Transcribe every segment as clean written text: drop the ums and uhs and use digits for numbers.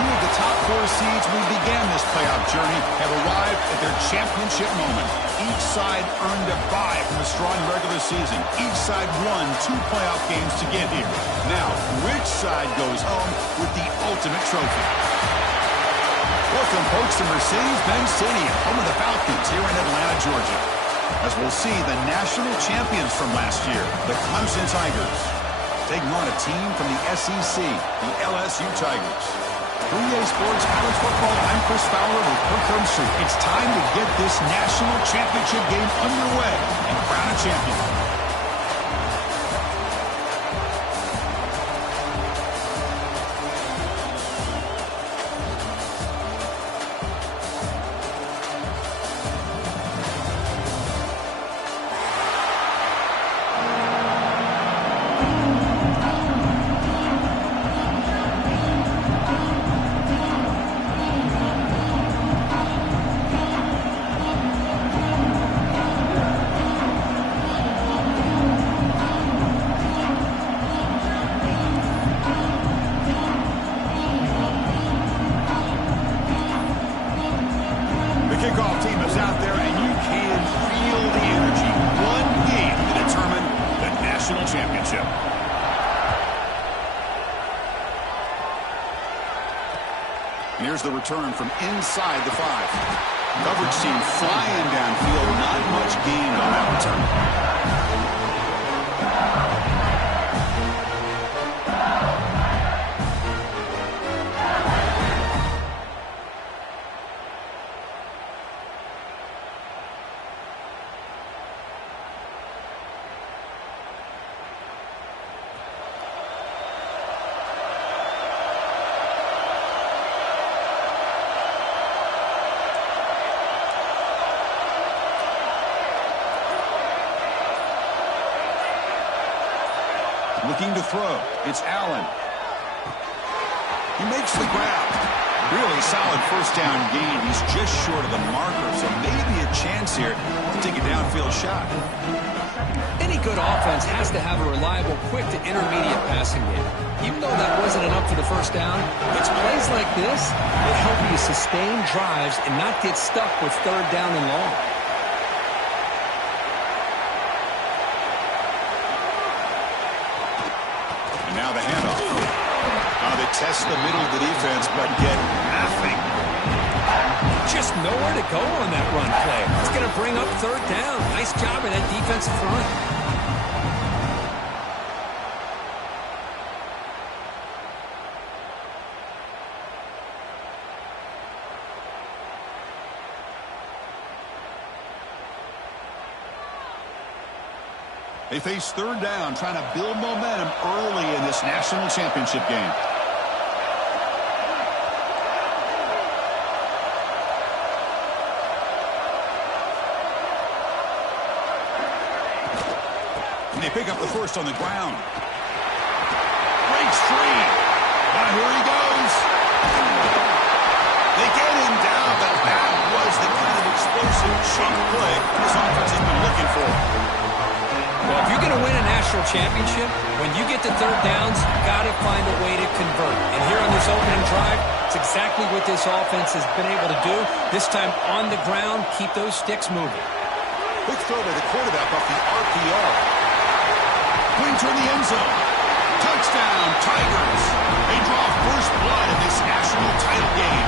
Two of the top 4 seeds who began this playoff journey have arrived at their championship moment. Each side earned a bye from a strong regular season. Each side won 2 playoff games to get here. Now, which side goes home with the ultimate trophy? Welcome, folks, to Mercedes-Benz Stadium, home of the Falcons here in Atlanta, Georgia. As we'll see the national champions from last year, the Clemson Tigers, taking on a team from the SEC, the LSU Tigers. 3A Sports College Football, I'm Chris Fowler with Kirk Herbstreit. It's time to get this national championship game underway and crown a champion. Kickoff team is out there, and you can feel the energy. One game to determine the national championship. And here's the return from inside the 5. Coverage team flying downfield. Not much gained on that return. Looking to throw. It's Allen. He makes the grab. Really solid first down gain. He's just short of the marker, so maybe a chance here to take a downfield shot. Any good offense has to have a reliable, quick to intermediate passing game. Even though that wasn't enough for the first down, it's plays like this that help you sustain drives and not get stuck with 3rd down and long. Now the handoff. They test the middle of the defense, but get nothing. Just nowhere to go on that run play. It's going to bring up 3rd down. Nice job in that defensive front. They face 3rd down, trying to build momentum early in this national championship game. And they pick up the first on the ground. Breaks free. Here he goes. They get him down, but that was the kind of explosive chunk play this offense has been looking for. Well, if you're going to win a national championship, when you get to 3rd downs, you've got to find a way to convert. And here on this opening drive, it's exactly what this offense has been able to do. This time on the ground, keep those sticks moving. Quick throw by the quarterback off the RPO. Going toward the end zone. Touchdown, Tigers. They draw first blood in this national title game.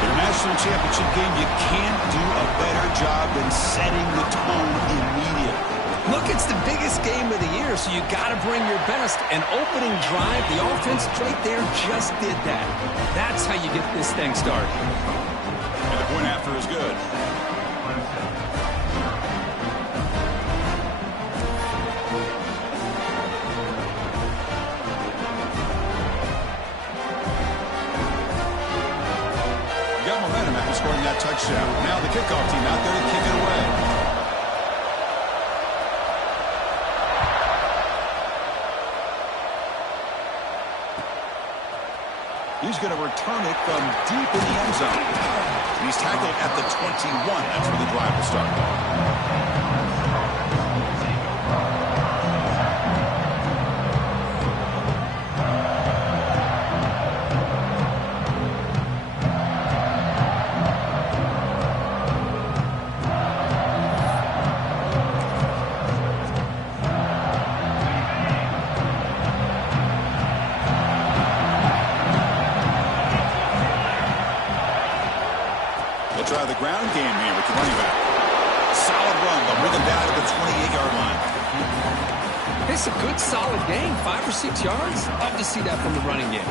Their national championship game, you can't do a better job than setting the tone immediately. Look, it's the biggest game of the year, so you got to bring your best. An opening drive, the offense right there just did that. That's how you get this thing started. And the point after is good. Got momentum after scoring that touchdown. Now the kickoff team out there to kick it away. He's going to return it from deep in the end zone. He's tackled at the 21. That's where the drive will start. They'll try the ground game here with the running back. Solid run. They'll bring him down to the 28-yard line. It's a good, solid game. 5 or 6 yards. Love to see that from the running game.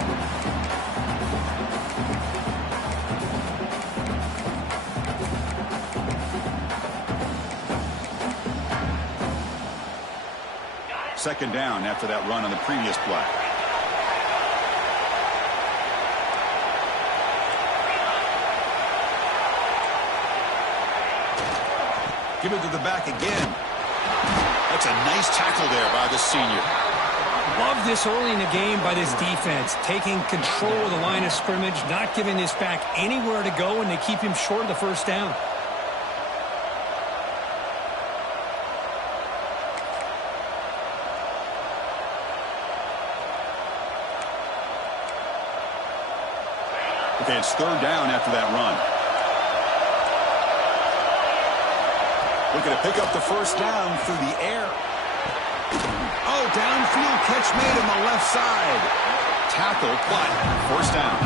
Second down after that run on the previous play. Give it to the back again. That's a nice tackle there by the senior. Love this early in the game by this defense. Taking control of the line of scrimmage, not giving this back anywhere to go, and they keep him short of the first down. Okay, it's third down after that run. Looking to pick up the first down through the air. Oh, downfield catch made on the left side. Tackle, but first down.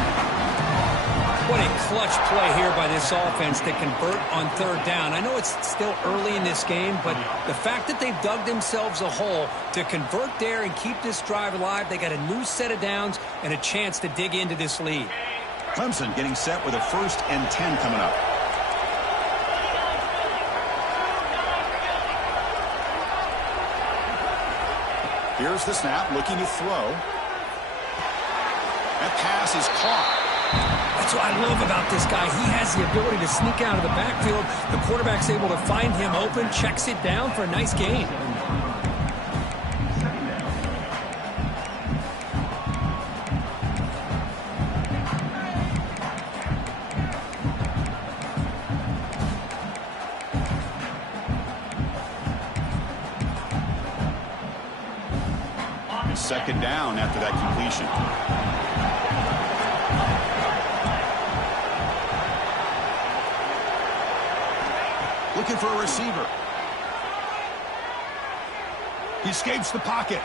What a clutch play here by this offense to convert on third down. I know it's still early in this game, but the fact that they've dug themselves a hole to convert there and keep this drive alive, they got a new set of downs and a chance to dig into this lead. Clemson getting set with a 1st and 10 coming up. Here's the snap, looking to throw. That pass is caught. That's what I love about this guy. He has the ability to sneak out of the backfield. The quarterback's able to find him open, checks it down for a nice gain. Second down after that completion. Looking for a receiver. He escapes the pocket.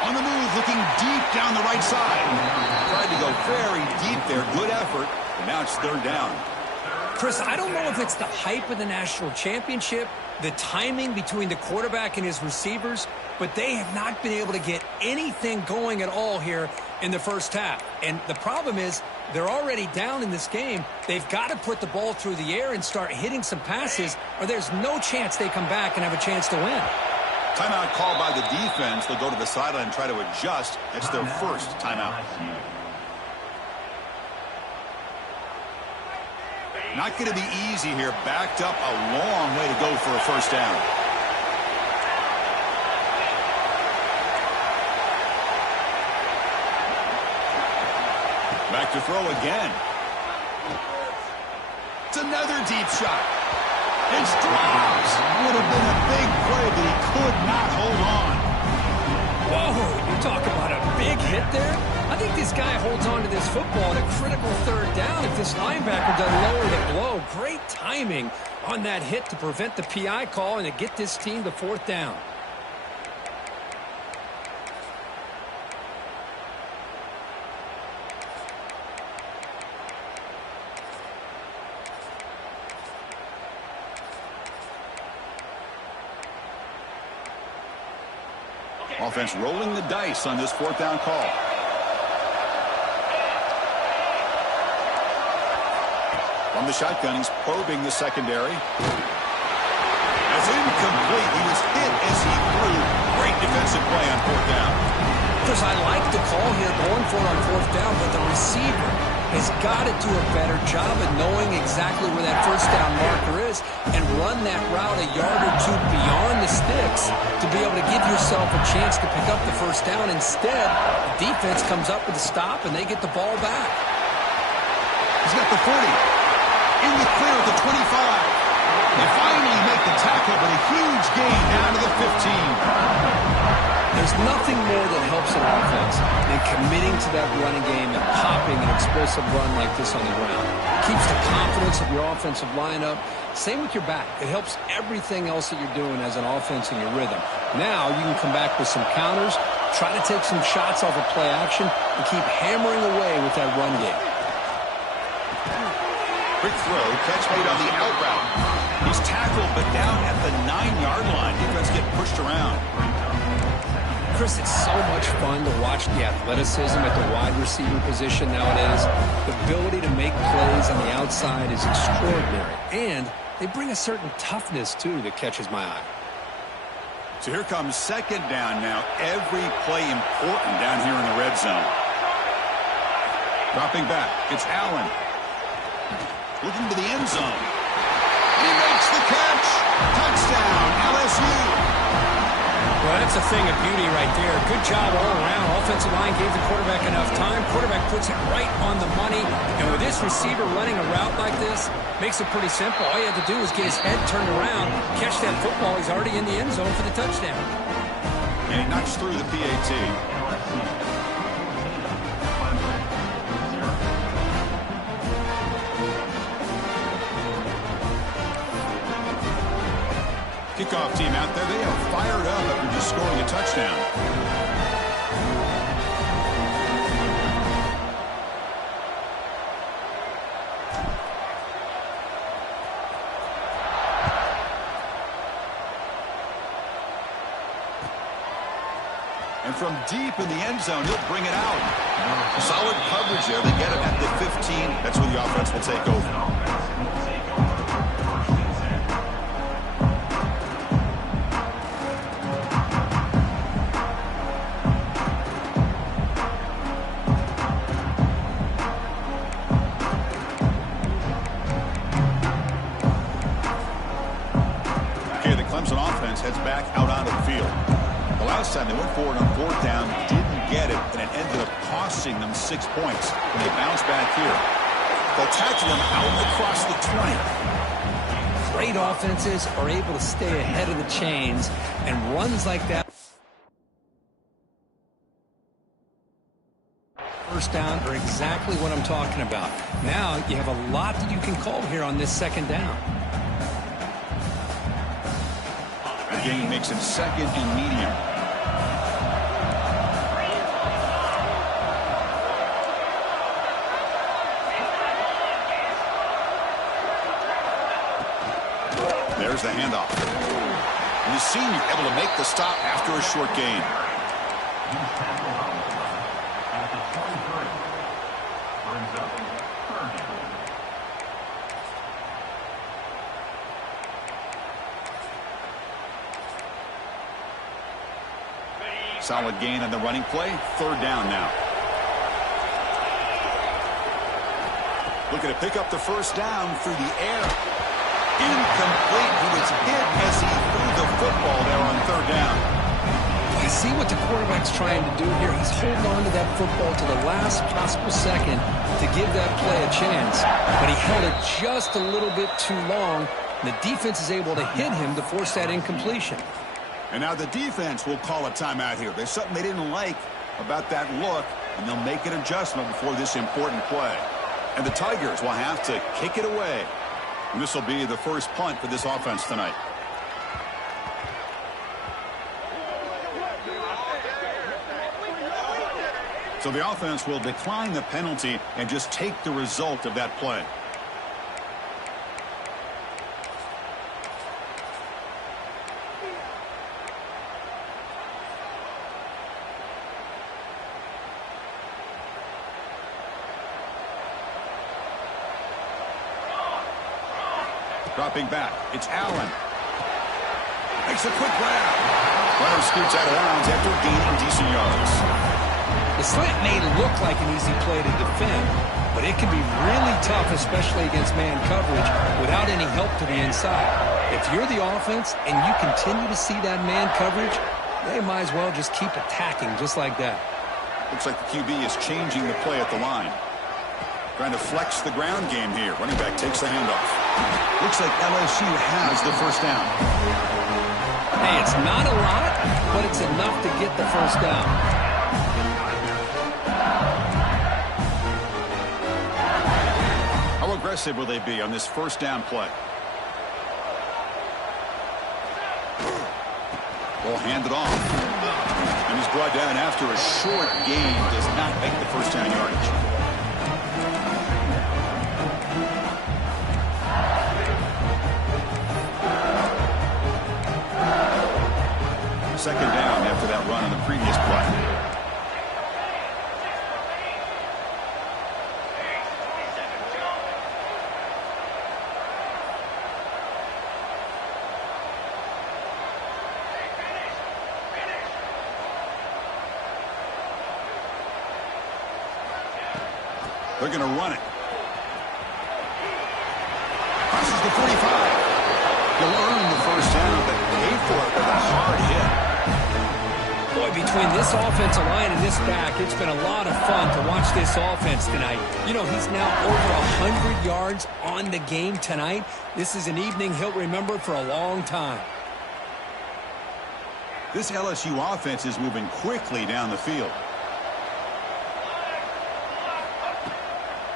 On the move, looking deep down the right side. Tried to go very deep there. Good effort. And now it's third down. Chris, I don't know if it's the hype of the national championship, the timing between the quarterback and his receivers, but they have not been able to get anything going at all here in the first half. And the problem is they're already down in this game. They've got to put the ball through the air and start hitting some passes, or there's no chance they come back and have a chance to win. Timeout called by the defense. They'll go to the sideline and try to adjust. It's their first timeout. Not going to be easy here. Backed up a long way to go for a first down. Back to throw again. It's another deep shot. It's dropped. Would have been a big play, but he could not hold on. Whoa, you talk about a big hit there. I think this guy holds on to this football at a critical third down if this linebacker doesn't lower the blow. Great timing on that hit to prevent the PI call and to get this team to fourth down. Offense rolling the dice on this fourth down call. From the shotgun, he's probing the secondary. That's incomplete. He was hit as he threw. Great defensive play on fourth down. Chris, I like the call here going for it on fourth down, but the receiver has got to do a better job of knowing exactly where that first down marker is and run that route a yard or two beyond the sticks to be able to give yourself a chance to pick up the first down. Instead, the defense comes up with a stop and they get the ball back. He's got the 40. In the clear at the 25. They finally make the tackle, but a huge gain down to the 15. There's nothing more that helps an offense than committing to that running game and popping an explosive run like this on the ground. Keeps the confidence of your offensive lineup. Same with your back. It helps everything else that you're doing as an offense in your rhythm. Now you can come back with some counters, try to take some shots off of play action, and keep hammering away with that run game. Quick throw, catch made on the out route. He's tackled, but down at the 9-yard line. Defense getting pushed around. Chris, it's so much fun to watch the athleticism at the wide receiver position nowadays. The ability to make plays on the outside is extraordinary. And they bring a certain toughness, too, that catches my eye. So here comes second down now. Every play important down here in the red zone. Dropping back, it's Allen. Looking to the end zone. He makes the catch. Touchdown, LSU. Well, that's a thing of beauty right there. Good job all around. Offensive line gave the quarterback enough time. Quarterback puts it right on the money. And with this receiver running a route like this, makes it pretty simple. All you have to do is get his head turned around, catch that football. He's already in the end zone for the touchdown. And he knocks through the PAT. Kickoff team out there. They are fired up after just scoring a touchdown. And from deep in the end zone, he'll bring it out. Solid coverage there. They get him at the 15. That's where the offense will take over. Clemson offense heads back out onto the field. The last time they went forward on fourth down, didn't get it, and it ended up costing them 6 points. And they bounce back here. They'll tackle him out across the 20. Great offenses are able to stay ahead of the chains, and runs like that first down are exactly what I'm talking about. Now you have a lot that you can call here on this second down. Gain makes it second and medium. There's the handoff. And the senior able to make the stop after a short gain. Solid gain on the running play. Third down now. Looking to pick up the first down through the air. Incomplete. He was hit as he threw the football there on third down. You see what the quarterback's trying to do here? He's holding on to that football to the last possible second to give that play a chance. But he held it just a little bit too long. The defense is able to hit him to force that incompletion. And now the defense will call a timeout here. There's something they didn't like about that look, and they'll make an adjustment before this important play. And the Tigers will have to kick it away. And this will be the first punt for this offense tonight. So the offense will decline the penalty and just take the result of that play. Dropping back, it's Allen. Makes a quick grab. Runner scoots out of bounds after gaining decent yards. The slant may look like an easy play to defend, but it can be really tough, especially against man coverage, without any help to the inside. If you're the offense and you continue to see that man coverage, they might as well just keep attacking just like that. Looks like the QB is changing the play at the line. Trying to flex the ground game here. Running back takes the handoff. Looks like LSU has the first down. Hey, it's not a lot, but it's enough to get the first down. How aggressive will they be on this first down play? Ball handed off. And he's brought down after a short gain. Does not make the first down yardage. second down after that run on the previous play. They're going to run it. Crosses the 45. He'll earn the first down, but paid for it with a hard hit. Boy, between this offensive line and this back, it's been a lot of fun to watch this offense tonight. You know, he's now over 100 yards on the game tonight. This is an evening he'll remember for a long time. This LSU offense is moving quickly down the field.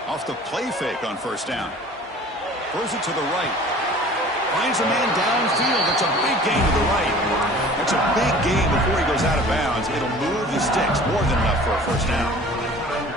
Off the play fake on first down. Throws it to the right. Finds a man downfield. That's a big gain to the right. That's a big gain before he goes out of bounds. It'll move the sticks more than enough for a first down.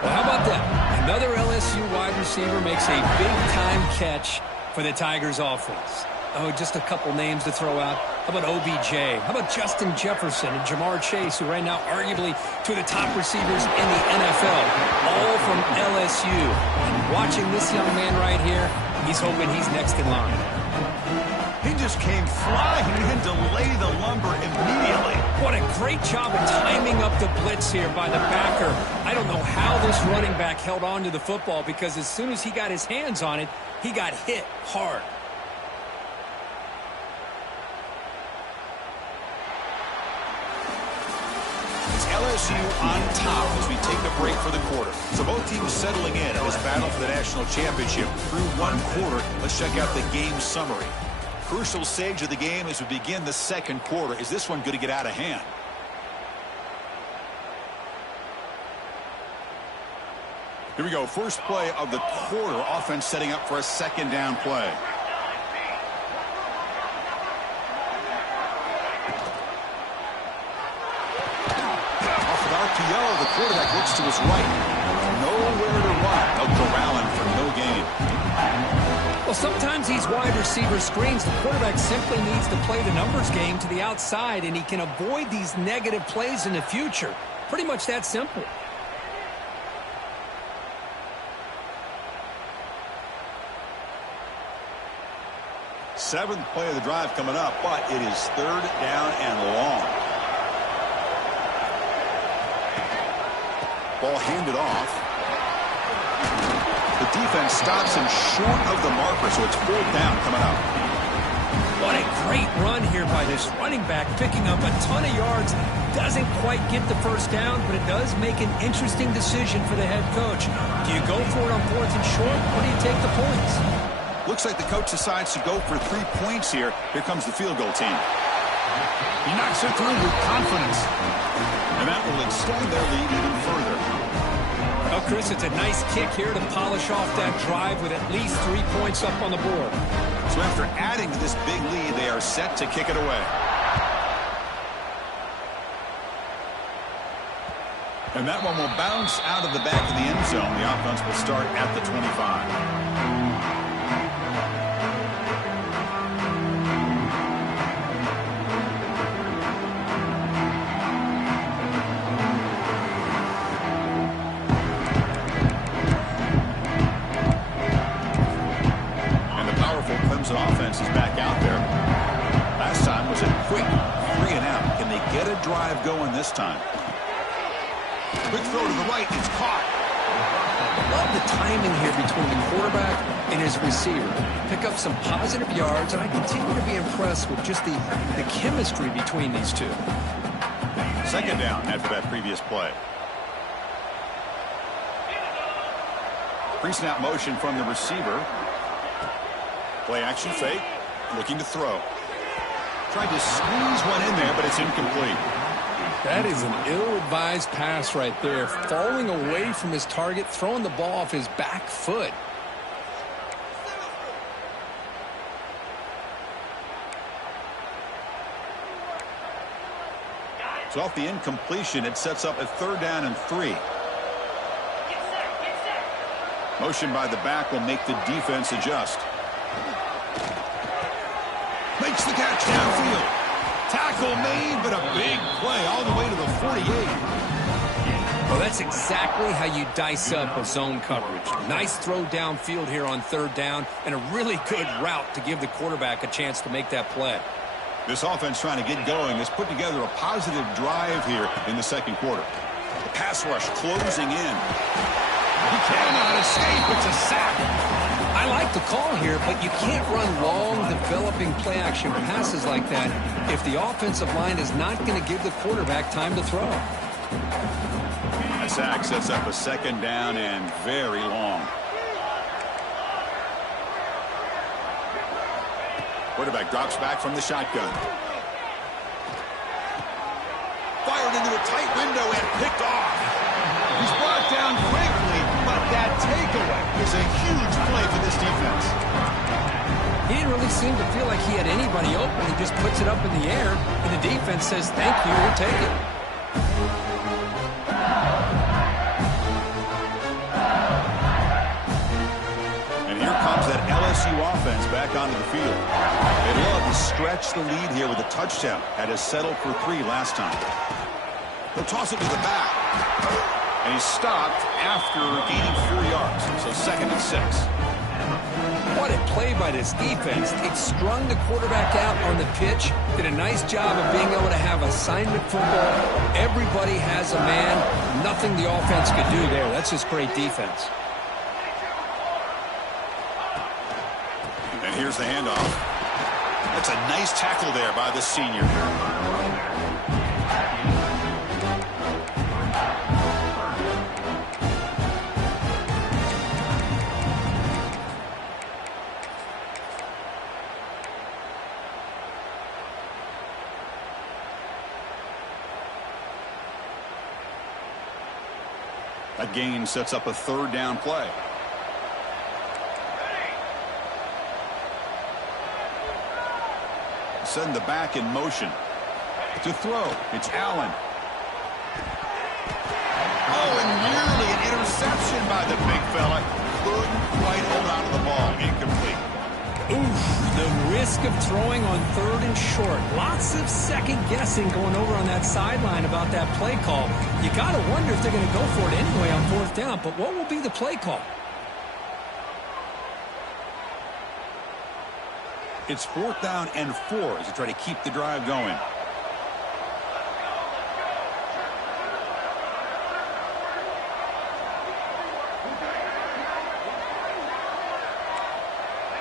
Well, how about that? Another LSU wide receiver makes a big-time catch for the Tigers offense. Oh, just a couple names to throw out. How about OBJ? How about Justin Jefferson and Jamar Chase, who right now arguably two of the top receivers in the NFL, all from LSU. And watching this young man right here, he's hoping he's next in line. He just came flying in to lay the lumber immediately. What a great job of timing up the blitz here by the backer. I don't know how this running back held on to the football, because as soon as he got his hands on it, he got hit hard. LSU on top as we take a break for the quarter. So both teams settling in this battle for the national championship through one quarter. Let's check out the game summary. Crucial stage of the game as we begin the second quarter. Is this one going to get out of hand? Here we go. First play of the quarter. Offense setting up for a second down play. The quarterback looks to his right. Nowhere to run. They'll corral him for no gain. Well, sometimes these wide receiver screens, the quarterback simply needs to play the numbers game to the outside, and he can avoid these negative plays in the future. Pretty much that simple. Seventh play of the drive coming up, but it is third down and long. Ball handed off. The defense stops him short of the marker, so it's fourth down coming up. What a great run here by this running back, picking up a ton of yards. Doesn't quite get the first down, but it does make an interesting decision for the head coach. Do you go for it on fourth and short, or do you take the points? Looks like the coach decides to go for 3 points here. Here comes the field goal team. He knocks it through with confidence. And that will extend their lead even further. Well, Chris, it's a nice kick here to polish off that drive with at least 3 points up on the board. So after adding to this big lead, they are set to kick it away. And that one will bounce out of the back of the end zone. The offense will start at the 25. Clemson offense is back out there. Last time was a quick 3 and out. Can they get a drive going this time? Quick throw to the right. It's caught. Love the timing here between the quarterback and his receiver. Pick up some positive yards, and I continue to be impressed with just the chemistry between these two. Second down after that previous play. Pre-snap motion from the receiver. Play action fake, looking to throw. Tried to squeeze one in there, but it's incomplete. That is an ill-advised pass right there. Falling away from his target, throwing the ball off his back foot. So off the incompletion, it sets up a third down and 3. Motion by the back will make the defense adjust. Makes the catch downfield. Tackle made, but a big play all the way to the 48. Well, that's exactly how you dice up a zone coverage. Nice throw downfield here on third down, and a really good route to give the quarterback a chance to make that play. This offense trying to get going has put together a positive drive here in the second quarter. The pass rush closing in. He cannot escape. It's a sack. I like the call here, but you can't run long, developing play-action passes like that if the offensive line is not going to give the quarterback time to throw. A sack sets up a second down and very long. Quarterback drops back from the shotgun. Fired into a tight window and picked off. He's brought down quickly, but that takeaway is a huge play for this defense. He didn't really seem to feel like he had anybody open. He just puts it up in the air, and the defense says, thank you, we'll take it. And here comes that LSU offense back onto the field. They love to stretch the lead here with a touchdown. Had us settled for 3 last time. They'll toss it to the back. And he's stopped after gaining 4 yards. So 2nd and 6. What a play by this defense. It strung the quarterback out on the pitch. Did a nice job of being able to have assignment football. Everybody has a man. Nothing the offense could do there. That's just great defense. And here's the handoff. That's a nice tackle there by the senior. That gain sets up a 3rd down play. Send the back in motion. To throw, it's Allen. Oh, and nearly an interception by the big fella. Couldn't quite hold on to the ball. Incomplete. Oof, the risk of throwing on 3rd and short. Lots of second guessing going over on that sideline about that play call. You got to wonder if they're going to go for it anyway on 4th down, but what will be the play call? It's 4th down and 4 as they try to keep the drive going.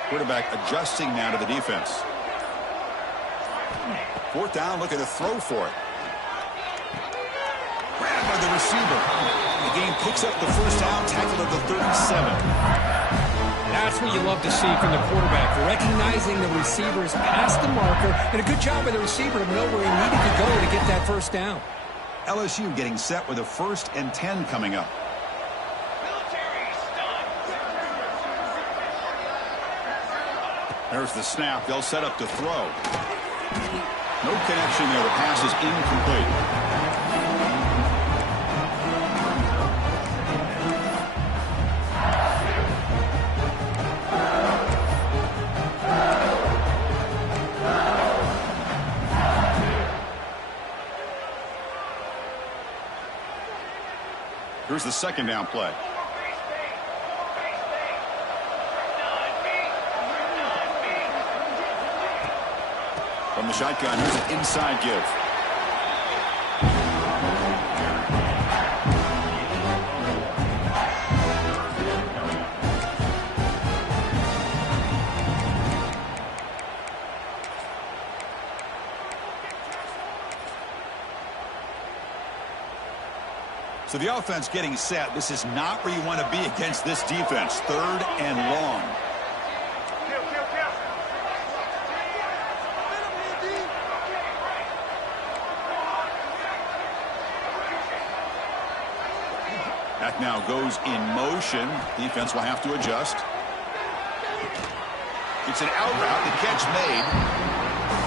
Quarterback adjusting now to the defense. 4th down, looking to throw for it. Grabbed by the receiver. The game picks up the 1st down, tackled at the 37. That's what you love to see from the quarterback, recognizing the receivers past the marker, and a good job by the receiver to know where he needed to go to get that 1st down. LSU getting set with a 1st and 10 coming up. There's the snap. They'll set up to throw. No connection there. The pass is incomplete. Here's the 2nd down play. From the shotgun, here's an inside give. So the offense getting set. This is not where you want to be against this defense. 3rd and long. Back now goes in motion. Defense will have to adjust. It's an out route. The catch made.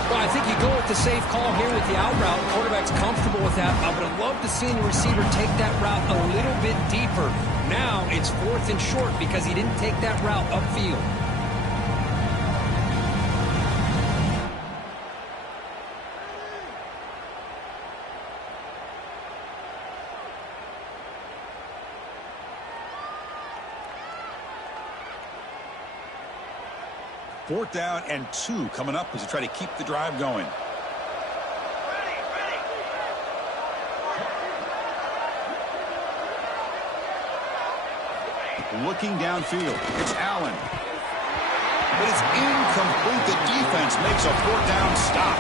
Well, I think you go with the safe call here with the out route. Quarterback's comfortable with that. I would have loved to see the receiver take that route a little bit deeper. Now it's 4th and short because he didn't take that route upfield. 4th down and 2 coming up as they try to keep the drive going. Looking downfield, it's Allen. But it's incomplete. The defense makes a 4th down stop.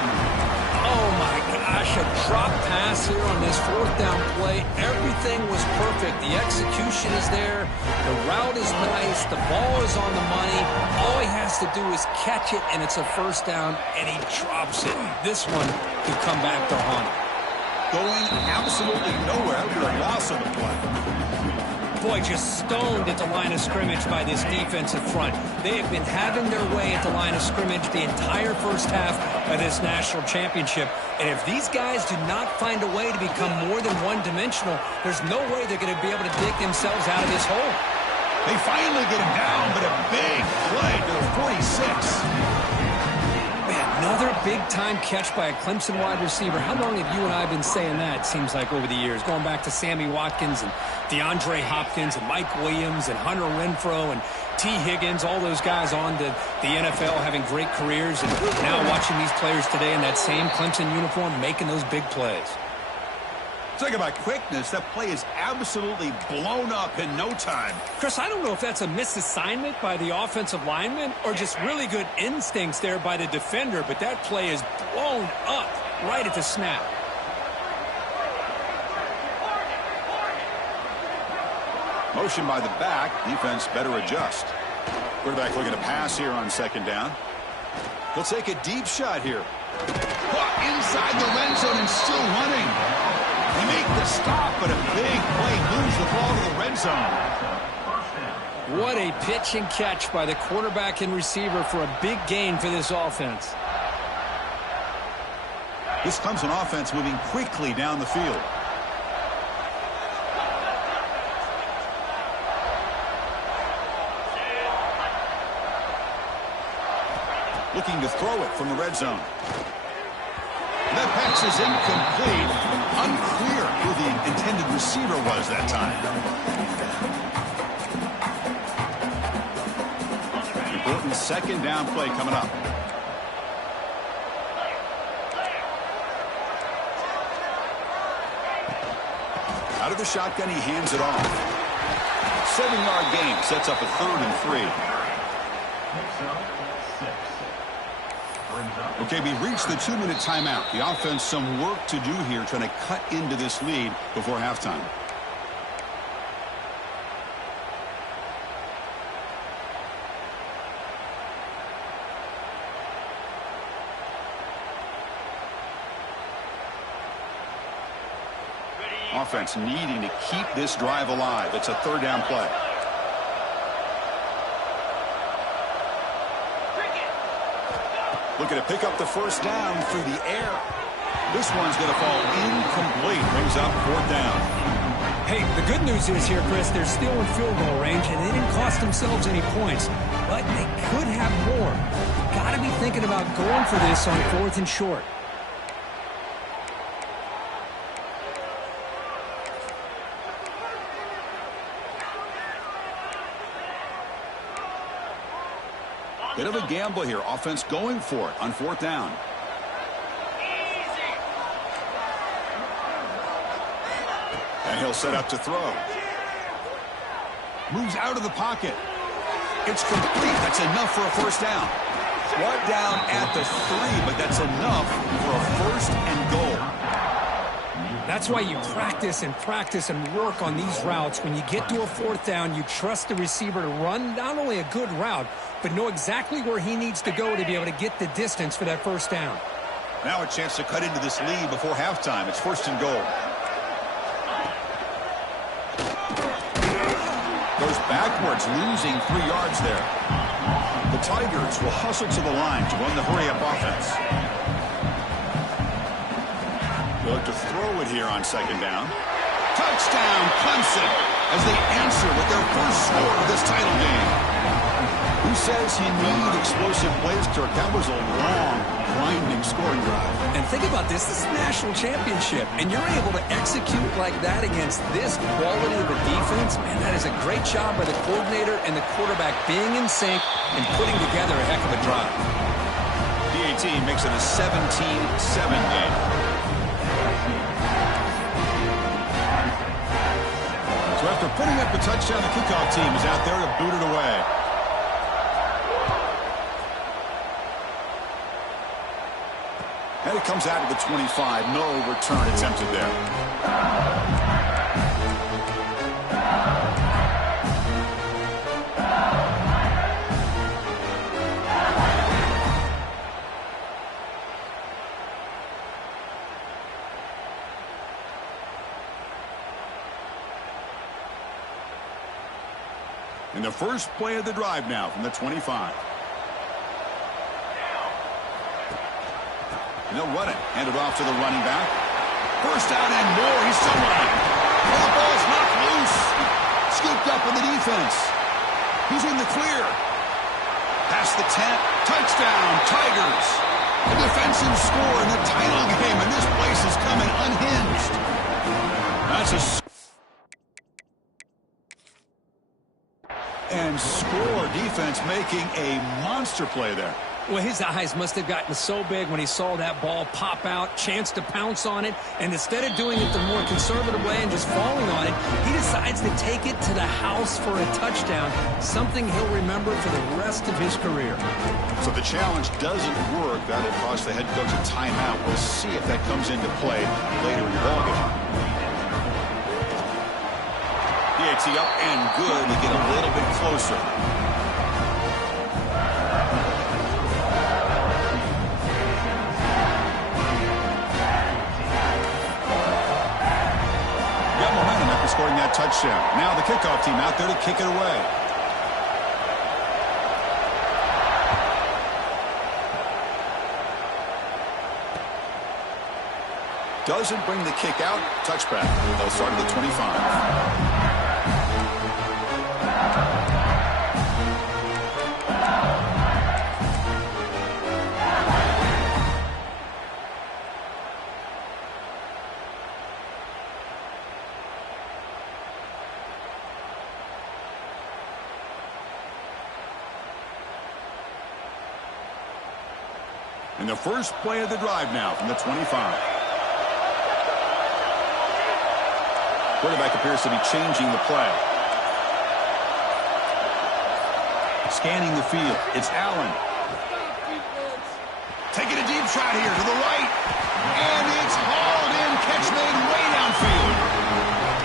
Oh, my gosh, a drop pass here on this 4th down play. Everything was perfect. The execution is there. The route is nice. The ball is on the money. All he has to do is catch it, and it's a 1st down, and he drops it. This one could come back to haunt him. Going absolutely nowhere after a loss of the play. Boy, just stoned at the line of scrimmage by this defensive front. They have been having their way at the line of scrimmage the entire first half of this national championship. And if these guys do not find a way to become more than one-dimensional, there's no way they're going to be able to dig themselves out of this hole. They finally get him down, but a big play to the 46. Another big-time catch by a Clemson wide receiver. How long have you and I been saying that, it seems like, over the years? Going back to Sammy Watkins and DeAndre Hopkins and Mike Williams and Hunter Renfrow and T. Higgins, all those guys on to the NFL having great careers, and now watching these players today in that same Clemson uniform making those big plays. Talk about quickness. That play is absolutely blown up in no time. Chris, I don't know if that's a misassignment by the offensive lineman or just really good instincts there by the defender, but that play is blown up right at the snap. Motion by the back. Defense better adjust. Quarterback looking to pass here on 2nd down. He'll take a deep shot here. Inside the red zone and still running. They make the stop, but a big play moves the ball to the red zone. What a pitch and catch by the quarterback and receiver for a big gain for this offense. This Clemson offense moving quickly down the field. Looking to throw it from the red zone. That pass is incomplete. Unclear who the intended receiver was that time. Important 2nd down play coming up. Out of the shotgun, he hands it off. 7-yard gain sets up a 3rd and 3. Okay, we reached the 2-minute timeout. The offense some work to do here trying to cut into this lead before halftime. Offense needing to keep this drive alive. It's a 3rd down play. Looking to pick up the 1st down through the air. This one's going to fall incomplete. Brings up 4th down. Hey, the good news is here, Chris, they're still in field goal range, and they didn't cost themselves any points. But they could have more. Got to be thinking about going for this on 4th and short. Bit of a gamble here. Offense going for it on 4th down. And he'll set up to throw. Moves out of the pocket. It's complete. That's enough for a 1st down. Brought down at the 3, but that's enough for a 1st and goal. That's why you practice and work on these routes. When you get to a 4th down, you trust the receiver to run not only a good route, but know exactly where he needs to go to be able to get the distance for that 1st down. Now a chance to cut into this lead before halftime. It's 1st and goal. Goes backwards, losing 3 yards there. The Tigers will hustle to the line to run the hurry-up offense. They'll look to throw it here on 2nd down. Touchdown, Clemson, as they answer with their first score of this title game. says you need explosive plays, Kirk? That was a long, winding scoring drive. And think about this. This is a national championship, and you're able to execute like that against this quality of a defense. Man, that is a great job by the coordinator and the quarterback being in sync and putting together a heck of a drive. PAT makes it a 17-7 game. So after putting up a touchdown, the kickoff team is out there to boot it away. And it comes out to the 25. No return attempted there. In the first play of the drive now from the 25. And they'll run it. Hand it off to the running back. First down and more. He's still running. Oh, the ball's knocked loose. Scooped up in the defense. He's in the clear. Past the 10. Touchdown, Tigers. The defensive score in the title game, and this place is coming unhinged. That's a... And score defense making a monster play there. Well, his eyes must have gotten so big when he saw that ball pop out, chance to pounce on it, and instead of doing it the more conservative way and just falling on it, he decides to take it to the house for a touchdown, something he'll remember for the rest of his career. So the challenge doesn't work. That'll cost the head coach a timeout. We'll see if that comes into play later in the ballgame. PAT up and good. We get a little bit closer. Got momentum after scoring that touchdown. Now the kickoff team out there to kick it away. Doesn't bring the kick out. Touchback. They'll start at the 25. In the first play of the drive now from the 25. Quarterback appears to be changing the play. Scanning the field. It's Allen. Taking a deep shot here to the right. And it's hauled in. Catch made way downfield.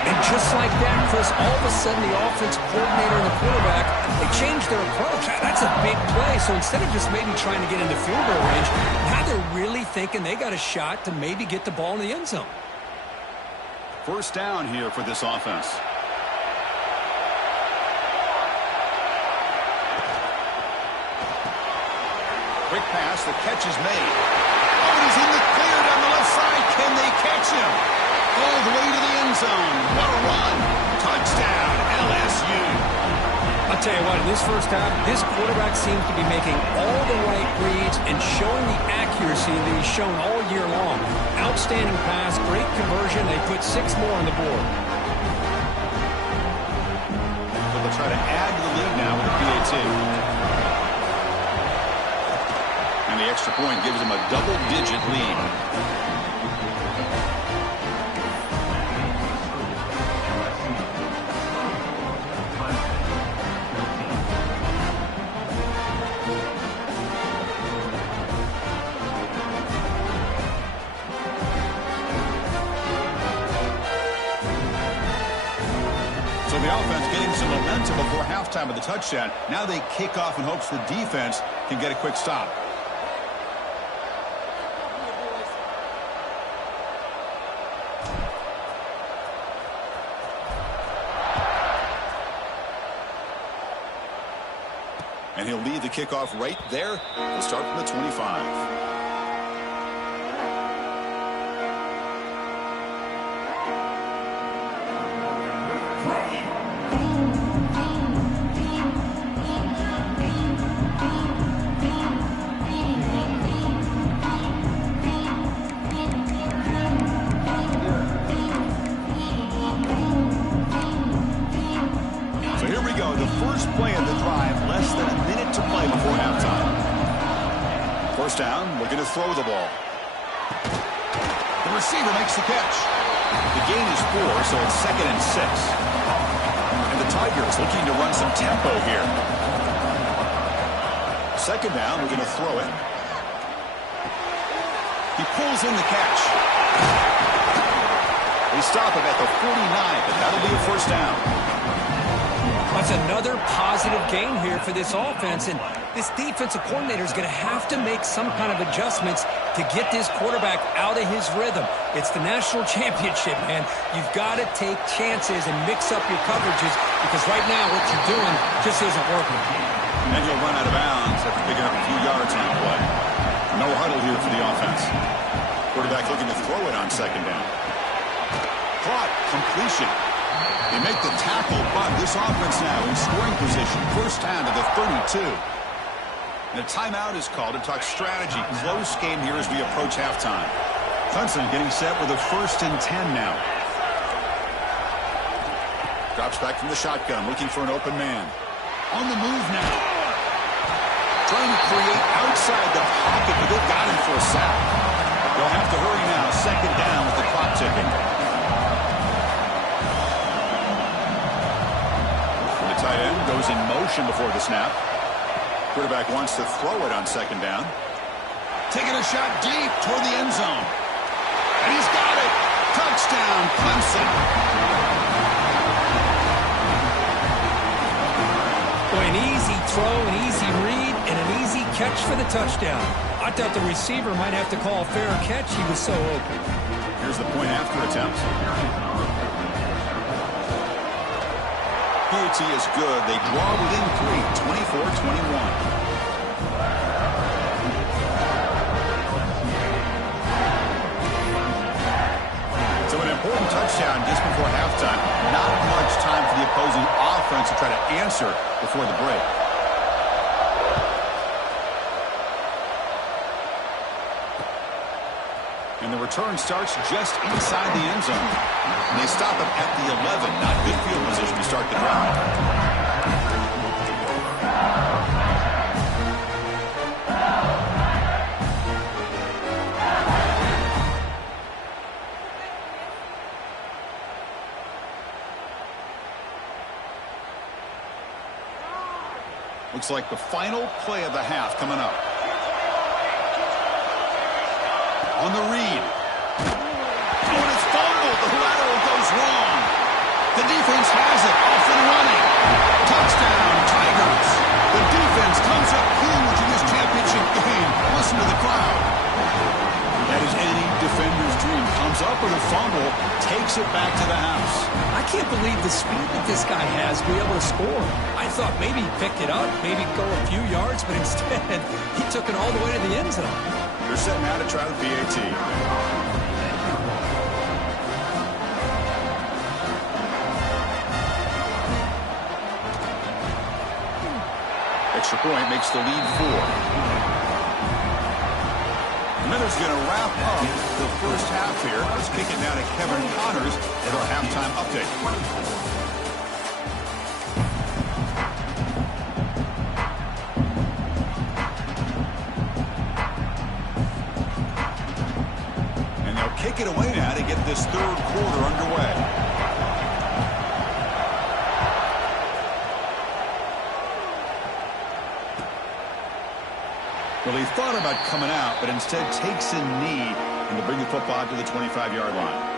And just like that, Chris, all of a sudden the offense coordinator and the quarterback, they changed their approach. That's a big play. So instead of just maybe trying to get into field goal range, now they're really thinking they got a shot to maybe get the ball in the end zone. First down here for this offense. Quick pass. The catch is made. Oh, he's in the clear down the left side. Can they catch him? All the way to the end zone. What a run. Touchdown, LSU. I'll tell you what, in this first half, this quarterback seems to be making all the right reads and showing the accuracy that he's shown all year long. Outstanding pass, great conversion. They put 6 more on the board. So they'll try to add to the lead now with the PAT. And the extra point gives them a double-digit lead. So the offense getting some momentum before halftime of the touchdown. Now they kick off in hopes the defense can get a quick stop. And he'll lead the kickoff right there. We'll start from the 25. first down, looking to throw the ball. The receiver makes the catch. The gain is 4, so it's 2nd and 6. And the Tigers looking to run some tempo here. 2nd down, we're going to throw it. He pulls in the catch. They stop him at the 49, but that'll be a first down. That's another positive gain here for this offense, and this defensive coordinator is going to have to make some kind of adjustments to get this quarterback out of his rhythm. It's the national championship, man. You've got to take chances and mix up your coverages because right now what you're doing just isn't working. And he'll run out of bounds after picking up a few yards on the play. No huddle here for the offense. Quarterback looking to throw it on 2nd down. Caught, completion. They make the tackle, but this offense now in scoring position. First down to the 32. And a timeout is called to talk strategy. Close game here as we approach halftime. Clemson getting set with a 1st and 10 now. Drops back from the shotgun, looking for an open man. On the move now. Trying to create outside the pocket, but they've got him for a sack. They'll have to hurry now. 2nd down with the clock ticking. Tight end goes in motion before the snap. Quarterback wants to throw it on 2nd down. Taking a shot deep toward the end zone. And he's got it. Touchdown, Clemson. Boy, an easy throw, an easy read, and an easy catch for the touchdown. I thought the receiver might have to call a fair catch. He was so open. Here's the point after attempt. PAT is good. They draw within 3, 24-21. So an important touchdown just before halftime. Not much time for the opposing offense to try to answer before the break. And the return starts just inside the end zone. And they stop it at the 11. Not good field position to start the drive. Looks like the final play of the half coming up. On the read. Oh, and it's fumbled. The lateral goes wrong. The defense has it. Off and running. Touchdown, Tigers. The defense comes up huge in this championship game. Listen to the crowd. That is any defender's dream. Comes up with a fumble, takes it back to the house. I can't believe the speed that this guy has to be able to score. I thought maybe he picked it up, maybe go a few yards, but instead he took it all the way to the end zone. They're setting out to try the PAT. Extra point makes the lead 4. Miller's going to wrap up the first half here. Let's kick it down to Kevin Connors with our halftime update. Kick it away now to get this 3rd quarter underway. Well, he thought about coming out, but instead takes a knee and to bring the football to the 25-yard line.